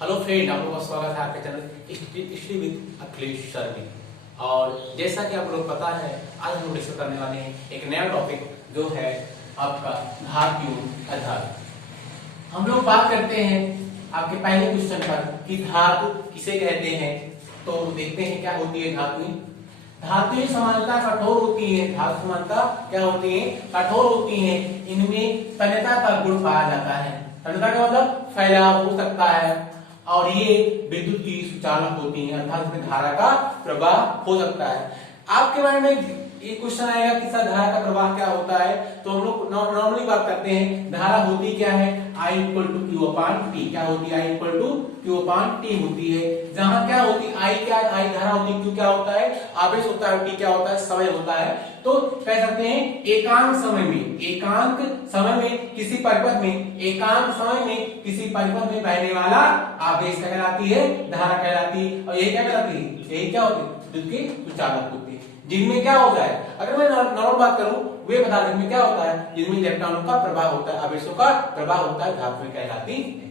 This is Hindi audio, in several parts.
हेलो फ्रेंड, आप लोगों का स्वागत है आपके channel history with Akhilesh sir में। और जैसा कि आप लोग पता है, आज हम लोग डिस्कस करने वाले हैं एक नया टॉपिक जो है आपका धातु अधातु। हम लोग बात करते हैं आपके पहले क्वेश्चन पर कि धातु किसे कहते हैं। तो देखते हैं क्या होती है धातु। धातुएं समानता कठोर होती है। धातु समानता क्या होती है? कठोर होती है। इनमें तन्यता का गुण पाया जाता है। तन्यता का मतलब फैलाव हो सकता है और ये विद्युत की सुचालक होती है, अर्थात इसमें धारा का प्रवाह हो सकता है। आपके बारे में ये क्वेश्चन आएगा कि सर धारा का प्रवाह क्या होता है। तो हम लोग नॉर्मली बात करते हैं, धारा होती क्या है? I equal to Q upon T. क्या होती है? I equal to Q upon T होती है। जहां क्या होती है? I क्या है? I धारा होती है। क्यू क्या होता है? आवेश होता है। टी क्या होता है? समय होता है। तो कह सकते हैं एकांक समय में किसी परिपथ में, एकांक समय में किसी परिपथ में बहने वाला आवेश कहलाती है, धारा कहलाती है। और यही क्या कहलाती है? यही क्या होती है? विद्युत की सुचालक होती है। जिनमें क्या होता है, अगर मैं नॉर्मल बात करूं, वे पदार्थ में क्या होता है? जिनमें इलेक्ट्रॉनों का प्रवाह होता है, आवेशों का प्रवाह होता है, धातुएं कहलाती है।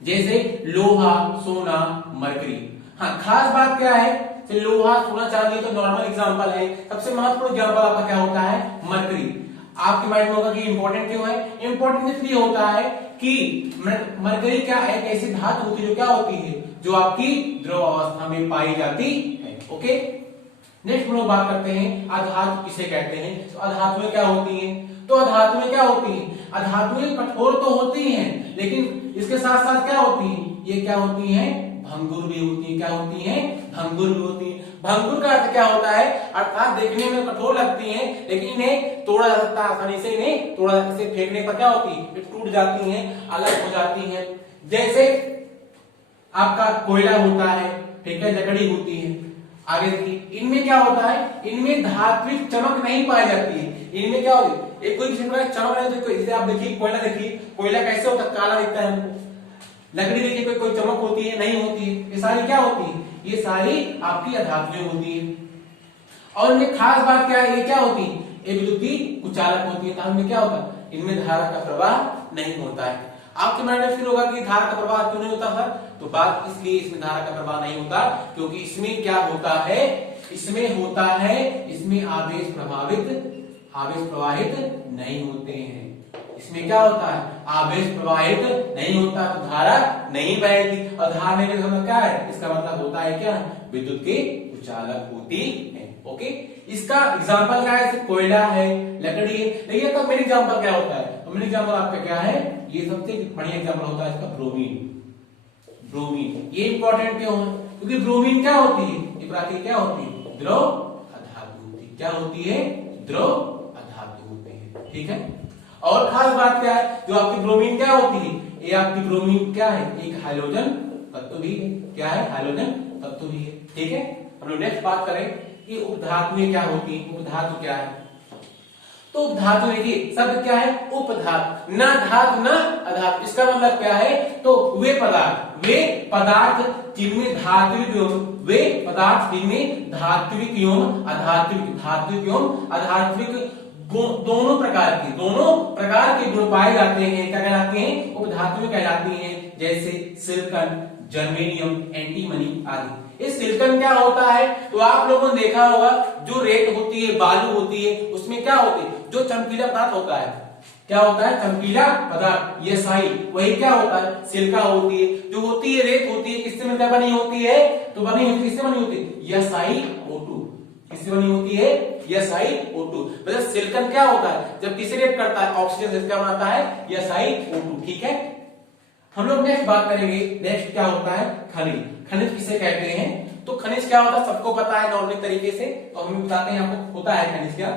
जैसे लोहा, सोना, मरकरी। हाँ, खास बात क्या है? तो लोहा, सोना, चांदी तो नॉर्मल एग्जांपल है। सबसे महत्वपूर्ण एग्जांपल आपका क्या होता है? मरकरी। आपके माइंड में होगा कि इंपॉर्टेंट क्यों है? इंपॉर्टेंट इसलिए होता है कि मरकरी क्या है? एक ऐसी धातु होती है जो क्या होती है, जो आपकी द्रव अवस्था में पाई जाती है। ओके, नेक्स्ट हम लोग बात करते हैं अधातु किसे कहते हैं। तो अधातुएं क्या होती हैं? तो अधातुएं क्या होती हैं? अधातुएं कठोर तो होती हैं, लेकिन इसके साथ साथ क्या होती हैं? ये क्या होती हैं? भंगुर भी होती हैं। क्या होती हैं? भंगुर भी होती हैं। भंगुर का अर्थ क्या होता है? अर्थात देखने में कठोर लगती हैं, लेकिन इन्हें तोड़ा जा सकता है आसानी से। इन्हें तोड़ा, इसे फेंकने पर क्या होती है? टूट जाती हैं, अलग हो जाती हैं। जैसे आपका कोयला होता है, ठीक है, लकड़ी होती है। आगे देखिए, इनमें क्या होता है? इनमें धात्विक चमक नहीं पाई जाती है। इनमें क्या होती है? एक कोई किसी प्रकार चमक नहीं होती। जैसे आप देखिए कोयला, देखिए कोयला कैसे होता है? काला दिखता है हमको। लकड़ी देखिए कोई चमक होती है? नहीं होती है। ये सारी क्या होती है? ये सारी आपकी अधातुएं होती है। और इनमें खास बात क्या है? ये क्या होती है? ये विद्युत की कुचालक होती है। इनमें क्या होता है? इनमें धारा का प्रवाह नहीं होता है। आपके माइंड में फिर होगा कि धारा का प्रवाह क्यों नहीं होता सर? तो बात इसलिए इसमें धारा का प्रवाह नहीं होता क्योंकि इसमें क्या होता है? इसमें आवेश प्रवाहित नहीं होते हैं। इसमें क्या होता है? आवेश प्रवाहित नहीं होता, तो धारा नहीं बहेगी। और धारा नहीं बहेगी क्या है? इसका मतलब होता है क्या? विद्युत की कुचालक होती है। ओके, इसका एग्जांपल क्या है? कोयला है, लकड़ी है। लेकिन इसका मेन एग्जांपल क्या होता है? तो मेन एग्जांपल आपका क्या है? ये सबसे बढ़िया एग्जांपल होता है इसका ब्रोमीन। ये इंपॉर्टेंट क्यों है? क्योंकि ब्रोमीन क्या होती है? ये प्राकृतिक क्या होती है? द्रव अधातु होती है। क्या होती है? द्रव अधातु होती है। ठीक है। और खास बात क्या है? जो आपकी ब्रोमीन क्या होती है? ये आपकी ब्रोमीन क्या है? एक हाइड्रोजन तत्व भी है। क्या है? हाइड्रोजन तत्व भी है। ठीक है। हम लोग नेक्स्ट बात करें कि उपधातुएं क्या होती है। उपधातु क्या है? तो उपधातु देखिए शब्द क्या है? उपधातु, न धातु न अधातु। इसका मतलब क्या है? तो वे पदार्थ जिनमें धात्विक एवं अधात्विक दोनों प्रकार के गुण पाए जाते हैं। क्या कहलाते हैं? उपधातुएं कहलाती हैं। जैसे सिलिकॉन, जर्मेनियम, एंटीमनी आदि। इस सिलिकॉन क्या होता है? तो आप लोगों ने देखा होगा, जो रेत होती है, बालू होती है, उसमें क्या होती है? जो चमकीला पदार्थ होता है, क्या होता है? चमकीला पदार्थ, ये साई, वही क्या होता है? सिलिका होती है। जो होती है रेत होती है, किससे मिलकर बनी होती है? तो बनी होती, किससे बनी होती है? SiO2। किससे बनी होती है? SiO2। मतलब सिलिकॉन क्या होता है? जब किसी रिएक्ट करता है, ऑक्सीजन से क्या बनाता है? SiO2। ठीक है। हम लोग नेक्स्ट बात करेंगे। नेक्स्ट क्या होता है? खनिज। खनिज किसे कहते हैं? तो खनिज क्या होता है सबको पता है नॉर्मल तरीके से, तो हम बताते हैं आपको होता है खनिज क्या।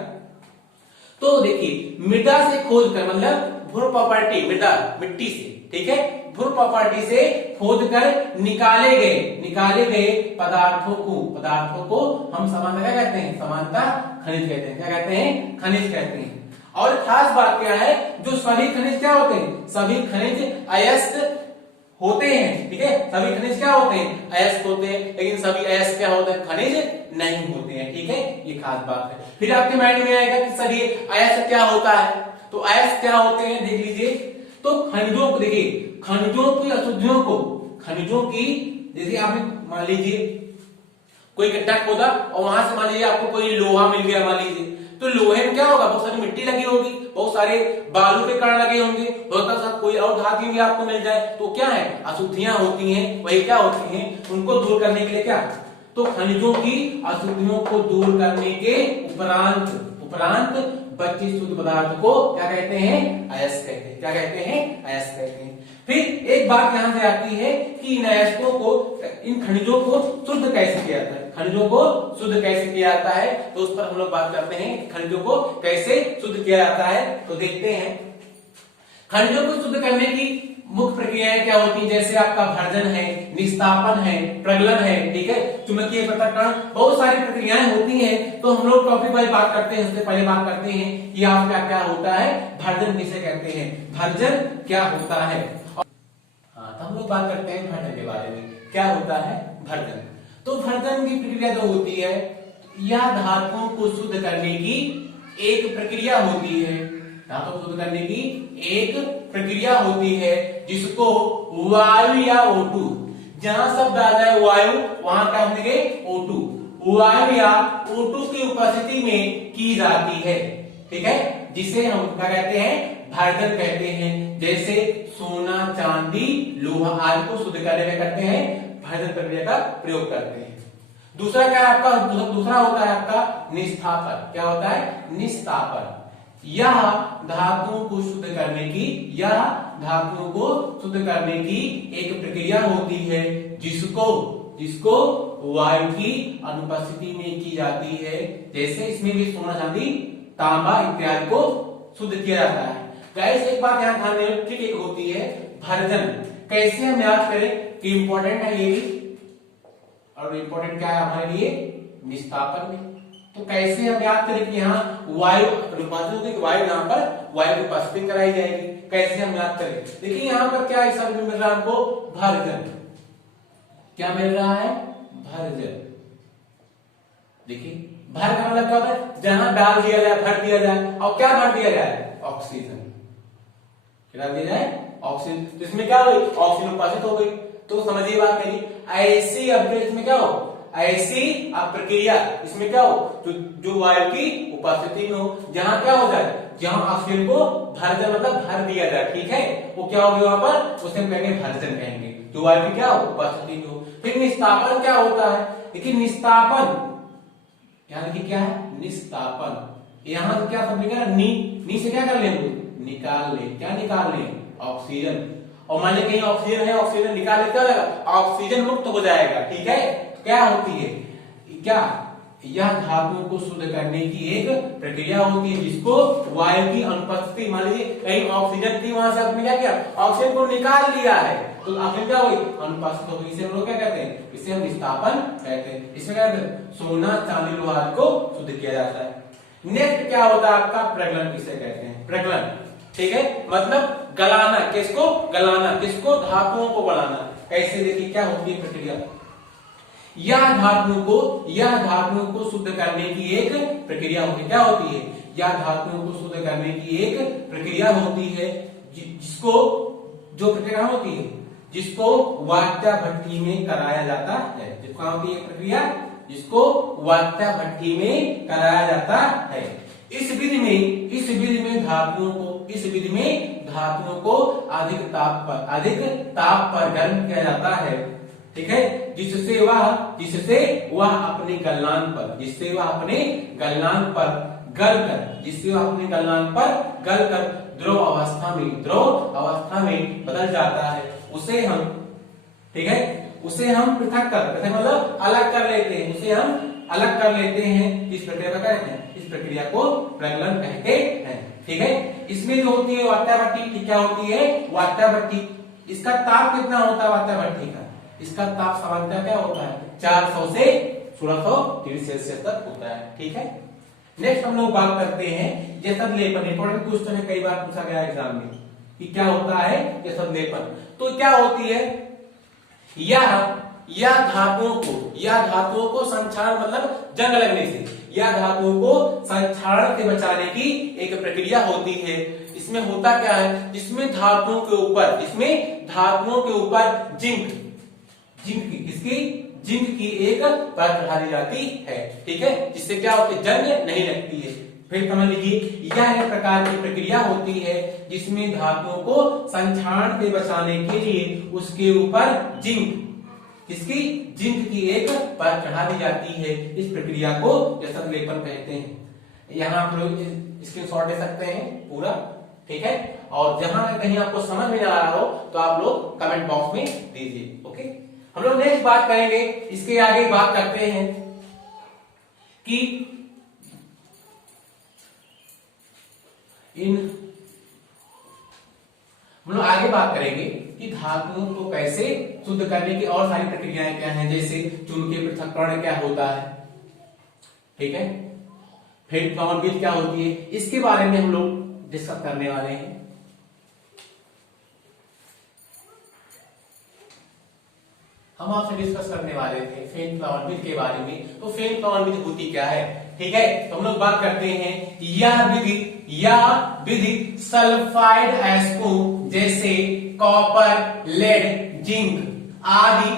तो देखिए, मृदा से खोद कर, मतलब भूर प्रॉपर्टी, मृदा मिट्टी से, ठीक है, भूर प्रॉपर्टी से खोद कर निकाले गए पदार्थों को हम समानता क्या कहते हैं? समानता खनिज कहते हैं। क्या कहते हैं? खनिज कहते हैं। और खास बात क्या है? जो सभी खनिज क्या होते हैं? सभी खनिज अयस्क होते हैं। ठीक है, सभी खनिज क्या होते हैं? अयस्क होते हैं। लेकिन सभी अयस्क क्या होते हैं? खनिज नहीं होते हैं। ठीक है, ये खास बात है। फिर आपके माइंड में आएगा कि सर ये अयस्क क्या होता है? तो अयस्क क्या होते हैं देख लीजिए। तो खनिजों को देखिए, खनिजों की अशुद्धियों को खनिजों की, जैसे आपने मान लीजिए कोई गड्ढा खोदा और वहां से मान लीजिए आपको कोई लोहा मिल गया मान लीजिए, तो लोहे में क्या होगा, बहुत सारी मिट्टी लगी होगी, बहुत सारे बालू के कण लगे होंगे, होता साथ कोई और धातु भी आपको मिल जाए, तो क्या है अशुद्धियां होती हैं, वही क्या होती हैं, उनको दूर करने के लिए क्या, तो खनिजों की अशुद्धियों को दूर करने के उपरांत बचे शुद्ध पदार्थ को क्या कहते हैं, अयस्क कहते हैं। क्या कहते हैं, अयस्क कहते हैं। फिर एक बात यहां से आती है कि इन अयस्कों को, इन खनिजों को शुद्ध कैसे किया जाता है, खनिजों को शुद्ध कैसे किया जाता है, तो उस पर हम लोग बात करते हैं, खनिजों को कैसे शुद्ध किया जाता है। तो देखते हैं खनिजों को शुद्ध करने की मुख्य प्रक्रियाएं क्या होती हैं, जैसे आपका भर्जन है, निस्तापन है, प्रगलन है, ठीक है, चुंबकीय पृथक्करण, बहुत सारी प्रक्रियाएं होती हैं। तो हम लोग टॉपिक वाइज बात करते हैं, सबसे पहले बात करते हैं कि आप क्या क्या होता है, भर्जन किसे कहते हैं, भर्जन क्या होता है। हाँ, तो हम लोग बात करते हैं भर्जन के बारे में, क्या होता है भर्जन। तो भर्जन की प्रक्रिया जो होती है, यह धातुओं को शुद्ध करने की एक प्रक्रिया होती है, धातु को शुद्ध करने की एक प्रक्रिया होती है, जिसको वायु या O2, जहां शब्द आ जाए वायु वहां क्या होंगे O2, वायु या O2 की उपस्थिति में की जाती है, ठीक है, जिसे हम क्या कहते हैं, भर्जन कहते हैं। जैसे सोना, चांदी, लोहा आदि को शुद्ध करने में करते हैं, भर्जन प्रक्रिया का प्रयोग करते हैं। दूसरा क्या है आपका, दूसरा होता है आपका निस्तापन। क्या होता है, निस्तापन। यह धातुओं को शुद्ध करने की, यह धातुओं को शुद्ध करने की एक प्रक्रिया होती है, जिसको वायु की अनुपस्थिति में की जाती है। जैसे इसमें भी सोना, चांदी, तांबा इत्यादि को शुद्ध किया जाता है। गाइस एक बात यहाँ ध्यान दें, ठीक एक होती है भर्जन, कैसे हम याद करें कि इंपॉर्टेंट है ये भी, और इंपॉर्टेंट क्या है हमारे लिए, निस्तापन में। तो कैसे हम याद करें कि यहाँ वायु अनुपात, वायु यहाँ पर वायु की उपस्थिति कराई जाएगी, कैसे हम याद करें। देखिए यहाँ पर क्या शब्द मिल रहा है हमको, भर्जन। क्या मिल रहा है, भर्जन। देखिए भर का मतलब क्या होता है, जहां डाल दिया जाए, भर दिया जाए, और क्या भर दिया जाए, ऑक्सीजन। क्या दिया जाए, ऑक्सीजन। तो इसमें क्या हुई, ऑक्सीजन उपस्थित हो गई। तो समझिए बात मेरी, ऐसी अपडेट इसमें क्या हो, ऐसी प्रक्रिया इसमें क्या हो, जो वायु की उपस्थिति में हो, जहां क्या हो जाए, जहां ऑक्सीजन को भर्जन मतलब भर दिया जाए, ठीक है, वो क्या होगी वहां पर, उसे हम कहेंगे भर्जन कहेंगे, जो वायु की क्या हो, उपस्थिति में हो। फिर निस्तापन क्या होता है, देखिए निस्तापन यहाँ देखिए क्या है, निस्तापन। यहां से क्या समझेगा, नी से क्या कर ले, निकाल ले, क्या निकाल ले, ऑक्सीजन। और मान लीजिए कहीं ऑक्सीजन है, ऑक्सीजन निकाल ले, क्या होगा, ऑक्सीजन मुक्त हो जाएगा, ठीक है। क्या होती है, क्या, यह धातुओं को शुद्ध करने की एक प्रक्रिया होती है, जिसको वायु की अनुपस्थिति, मान लीजिए कहीं ऑक्सीजन थी, वहां से आपने क्या किया, ऑक्सीजन को निकाल लिया है, तो ऑक्सीजन क्या हुई, अनुपस्थित हो गई। इसे हम लोग क्या कहते हैं, इसे हम निस्तापन कहते हैं। इसमें क्या कहते हैं, सोना, चांदी, लोहा को शुद्ध किया जाता है। नेक्स्ट क्या होता है आपका, प्रगलन किसे कहते हैं, प्रगलन, ठीक है, मतलब गलाना, किसको गलाना, किसको, धातुओं को गलाना। कैसे, देखिए क्या होती है प्रक्रिया, यह धातुओं को शुद्ध करने की एक प्रक्रिया होती है। क्या होती है, यह धातुओं को शुद्ध करने की एक प्रक्रिया होती है, जिसको, जो प्रक्रिया होती है, जिसको वात्या भट्टी में कराया जाता है। जिसको होती है प्रक्रिया, जिसको वात्या भट्टी में कराया जाता है। इस विधि में धातुओं को अधिक ताप पर गर्म किया जाता है, ठीक है, जिससे वह अपने गलनांक पर गल कर द्रव अवस्था में बदल जाता है। उसे हम, ठीक है, उसे हम पृथक मतलब अलग कर लेते हैं, उसे हम अलग कर लेते हैं। इस प्रक्रिया को कहते हैं, इस प्रक्रिया को प्रगलन कहते हैं, ठीक है। इसमें जो होती है वात्या भट्टी, क्या होती है, वात्या भट्टी। इसका ताप कितना होता है वात्या भट्टी का, इसका ताप सामान्यतः क्या होता है, 400 से 1600 डिग्री सेल्सियस तक होता है, ठीक है। नेक्स्ट हम लोग बात करते हैं जैसा लेपन। इंपॉर्टेंट क्वेश्चन है, कई बार पूछा गया एग्जाम में कि क्या होता है जैसा लेपन। तो क्या होती है, यह धातुओं को संक्षारण मतलब जंग लगने से, यह धातुओं को संक्षारण से बचाने की एक प्रक्रिया होती है। इसमें होता क्या है, इसमें धातुओं के ऊपर जिंक जिंक की, किसकी, जिंक की एक परत चढ़ा दी जाती है, ठीक है, जिससे क्या होती है, जंग नहीं लगती है। फिर समझ लीजिए, यह एक प्रकार की प्रक्रिया होती है जिसमें धातुओं को संक्षारण से बचाने के लिए उसके ऊपर जिंक, किसकी, जिंक की एक परत चढ़ा दी जाती है। इस प्रक्रिया को जसत लेपन कहते हैं। यहाँ आप लोग स्क्रीनशॉट ले सकते हैं पूरा, ठीक है, और जहां कहीं आपको समझ में ना आ रहा हो तो आप लोग कमेंट बॉक्स में दीजिए। ओके, हम लोग नेक्स्ट बात करेंगे, इसके आगे बात करते हैं कि हम लोग आगे बात करेंगे कि धातुओं को कैसे शुद्ध करने की और सारी प्रक्रियाएं क्या हैं, जैसे चुंबकीय पृथक्करण क्या होता है, ठीक है, फिर फ्लावन विधि क्या होती है, इसके बारे में हम लोग डिस्कस करने वाले हैं। हम आपसे डिस्कस करने वाले थे फेन फ्लावन विधि के बारे में। तो फेन फ्लावन विधि होती क्या है, ठीक है, तो हम लोग बात करते हैं यह विधि सल्फाइड अयस्कों जैसे कॉपर, लेड, जिंक आदि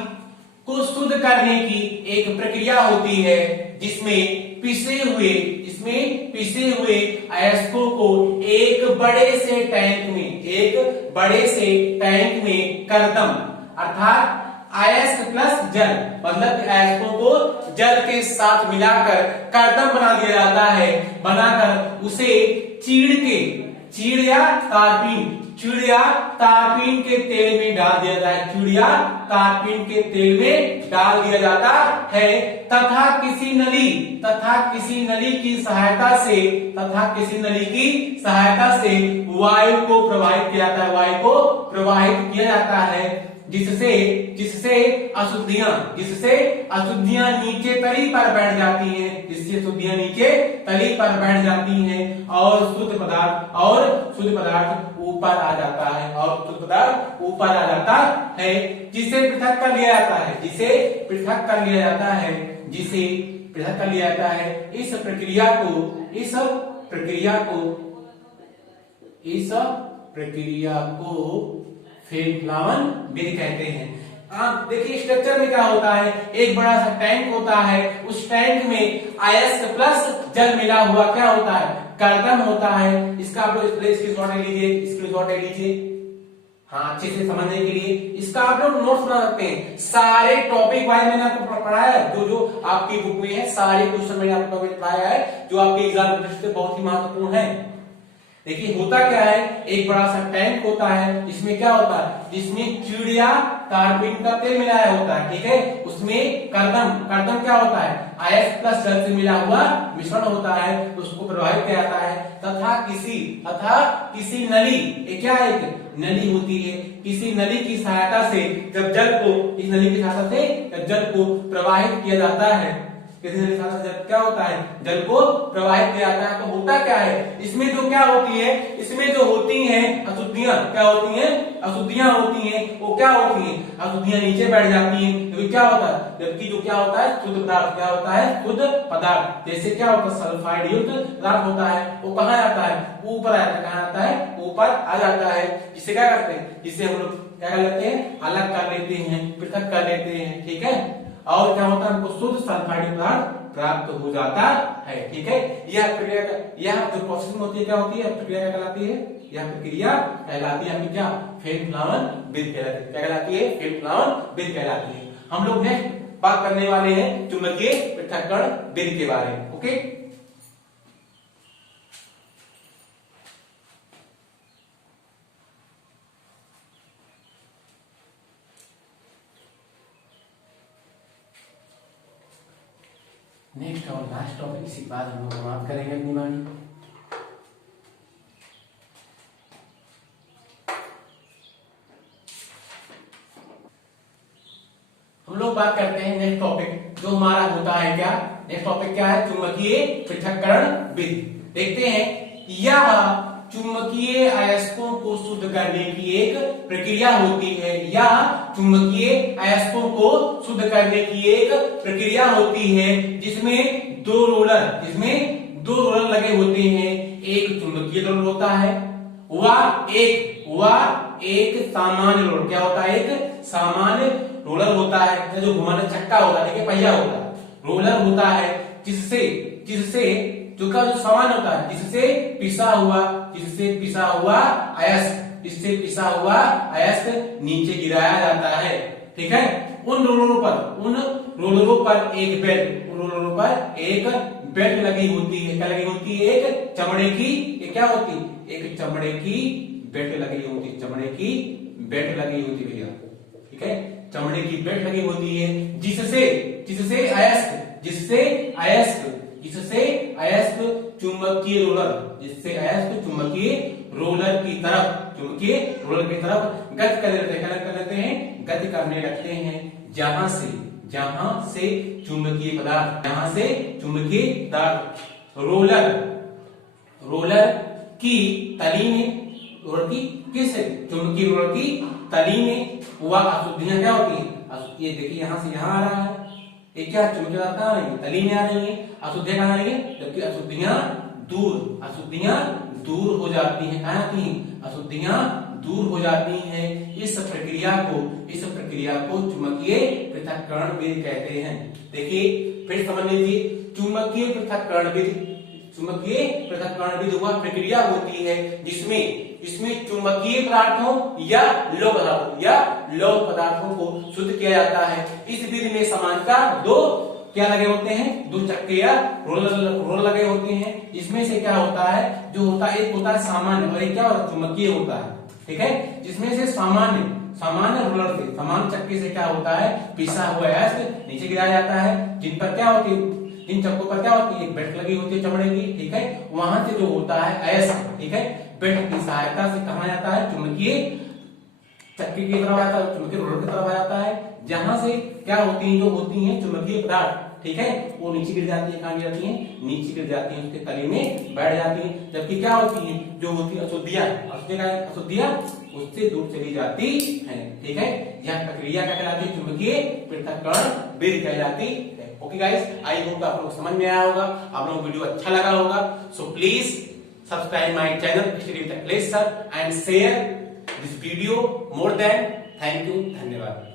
को शुद्ध करने की एक प्रक्रिया होती है जिसमें पिसे हुए अयस्कों को एक बड़े से टैंक में करदम अर्थात अयस्क प्लस जल, मतलब अयस्कों को जल के साथ मिलाकर करदम बना दिया जाता है। बनाकर उसे चीड़ या तारपीन के तेल में डाल दिया जाता है, चीड़ या तारपीन के तेल में डाल दिया जाता है तथा किसी नली की सहायता से वायु को प्रवाहित किया जाता है, जिससे अशुद्धियां नीचे तली पर बैठ जाती हैं, और शुद्ध पदार्थ ऊपर आ जाता है, जिसे पृथक कर लिया जाता है। इस प्रक्रिया को फेन फ्लावन विधि कहते हैं। आप देखिए स्ट्रक्चर में क्या होता है, एक बड़ा सा टैंक होता है, उस टैंक में अयस्क प्लस जल मिला हुआ क्या होता है, करदम होता है। इसका आप लोग स्क्रीनशॉट ले लीजिए, हाँ, अच्छे से समझने के लिए इसका आप लोग नोट्स बना सकते हैं। सारे टॉपिक वाइज मैंने आपको पढ़ाया है, जो आपकी बुक में है, सारे क्वेश्चन मैंने आपको पढ़ाया है जो आपके एग्जाम की दृष्टि से बहुत ही महत्वपूर्ण है। देखिए होता क्या है, एक बड़ा सा टैंक होता है, इसमें क्या होता है, जिसमें चीड़ या तारपीन का तेल मिलाया होता है, ठीक है, उसमें करदम क्या होता है, अयस्क प्लस जल से मिला हुआ मिश्रण होता है, तो उसको प्रवाहित किया जाता है तथा किसी नली, क्या एक नली होती है, किसी नली की सहायता से जब जल को प्रवाहित किया जाता है, क्या होता है, जल को प्रवाहित किया जाता है। तो होता क्या है, इसमें जो क्या होती है, इसमें जो होती हैं अशुद्धियां, वो क्या होती हैं, अशुद्धियां नीचे बैठ जाती हैं, तो क्या होता है, जबकि जो क्या होता है, शुद्ध पदार्थ, जैसे क्या होता है, सल्फाइड युक्त पदार्थ होता है, वो कहाँ आता है, ऊपर आता है, ऊपर आ जाता है, जिसे क्या करते हैं, जिसे हम लोग क्या कर लेते हैं, अलग कर लेते हैं, पृथक कर लेते हैं, ठीक है, और क्या होता है, हमको शुद्ध सल्फाइड पदार्थ प्राप्त हो जाता है, ठीक है। यह प्रक्रिया जो प्रोसेसिंग होती है क्या होती है, प्रक्रिया क्या कहलाती है, यह प्रक्रिया कहलाती है आपकी क्या, फेन फ्लावन विधि कहलाती है, फेन फ्लावन विधि कहलाती है। हम लोग नेक्स्ट बात करने वाले हैं चुंबकीय पृथक्करण विधि के बारे में। ओके, नेक्स्ट और लास्ट टॉपिक, इसी के बाद हम लोग समाप्त करेंगे अपनी वाणी। हम लोग बात करते हैं नेक्स्ट टॉपिक, जो हमारा होता है क्या, नेक्स्ट टॉपिक क्या है, चुंबकीय पृथक्करण विधि। देखते हैं, यह चुंबकीय अयस्कों को शुद्ध करने की एक प्रक्रिया होती है, या चुंबकीय अयस्कों को शुद्ध करने की एक प्रक्रिया होती है जिसमें दो रोलर लगे होते हैं, एक चुंबकीय रोलर होता है, वह एक सामान्य रोलर, क्या होता है, एक सामान्य रोलर होता है, जो घुमाने चक्का होता है, पहिया होता है, रोलर होता है, जिससे जिससे जो का जो सामान होता है, जिससे पिसा हुआ अयस्क नीचे गिराया जाता है। ठीक है, उन रोलरों पर एक बेल्ट लगी होती है। क्या लगी होती है? एक चमड़े की, ये क्या होती है? एक चमड़े की बेल्ट लगी होती है, चमड़े की बेल्ट लगी होती है भैया। ठीक है, चमड़े की बेल्ट लगी होती है, जिससे अयस्क चुंबकीय रोलर की तरफ गति करने लगते हैं, जहां से चुंबकीय पदार्थ रोलर की तली में चुंबकीय रोलर की तली में वह अशुद्धियां क्या होती हैं? ये देखिए यहां से यहां आ रहा है, ये क्या चुंबकीय पदार्थ आ रही है, तली में आ रही है, अशुद्धियां कहां आ रही है? जबकि अशुद्धियां दूर हो जाती हैं। कहां आती हैं? अशुद्धियां दूर हो जाती हैं। इस प्रक्रिया को चुंबकीय पृथक्करण विधि कहते हैं। देखिए फिर समझ लीजिए, चुंबकीय पृथक्करण विधि वह प्रक्रिया होती है जिसमें चुंबकीय पदार्थों या लौह पदार्थों को शुद्ध किया जाता है। इस विधि में समानतः दो क्या लगे होते हैं? दो चक्के या रोलर लगे होते हैं, जिसमें से क्या होता है, एक होता है सामान्य और एक क्या होता है? चुंबकीय होता है। ठीक है, जिसमें से सामान्य रोलर से, सामान्य चक्के से क्या होता है? पिसा हुआ अयस्क नीचे गिराया जाता है, जिन चक्कों पर क्या होती है? एक बेल्ट लगी होती है चमड़े की। ठीक है, वहां से जो होता है अयस्क, ठीक है, बेल्ट की सहायता से कहा जाता है चुंबकीय चक्के की तरफ आता है, चुंबकीय रोलर की तरफ आ जाता है, जहां से क्या होती है चुंबकीय पदार्थ, ठीक है, वो नीचे गिर जाती है। कहां गिर जाती है? नीचे गिर जाती है, उसके तली में बैठ जाती है। जबकि क्या होती है? जो होती है अशुद्धियां उससे दूर चली जाती है। ठीक है, यह प्रक्रिया क्या कहलाती है? चुंबकीय पृथक्करण विधि कहलाती है। ओके गाइस, आई होप आप लोग समझ में आया होगा, आप लोगों को वीडियो अच्छा लगा होगा। So please subscribe my channel study with Akhilesh sir and share this video more than. Thank you, धन्यवाद।